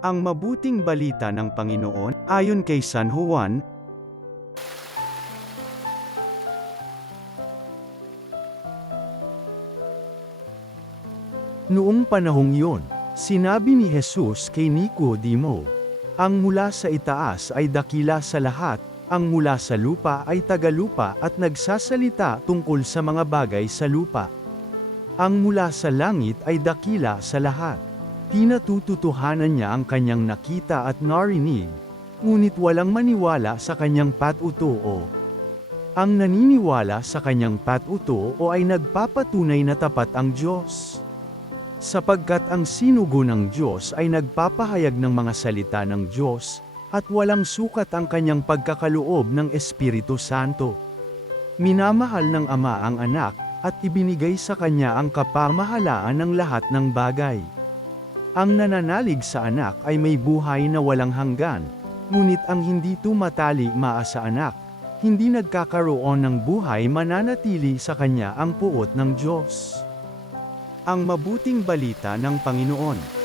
Ang mabuting balita ng Panginoon, ayon kay San Juan. Noong panahong iyon, sinabi ni Jesus kay Nicodemo, ang mula sa itaas ay dakila sa lahat, ang mula sa lupa ay tagalupa at nagsasalita tungkol sa mga bagay sa lupa. Ang mula sa langit ay dakila sa lahat. Pinatututuhanan niya ang kanyang nakita at narinig, ngunit walang maniwala sa kanyang patutuo. Ang naniniwala sa kanyang patutuo ay nagpapatunay na tapat ang Diyos. Sapagkat ang sinugo ng Diyos ay nagpapahayag ng mga salita ng Diyos, at walang sukat ang kanyang pagkakaloob ng Espiritu Santo. Minamahal ng Ama ang anak, at ibinigay sa kanya ang kapamahalaan ng lahat ng bagay. Ang nananalig sa anak ay may buhay na walang hanggan, ngunit ang hindi tumatali sa anak, hindi nagkakaroon ng buhay mananatili sa kanya ang puot ng Diyos. Ang mabuting balita ng Panginoon.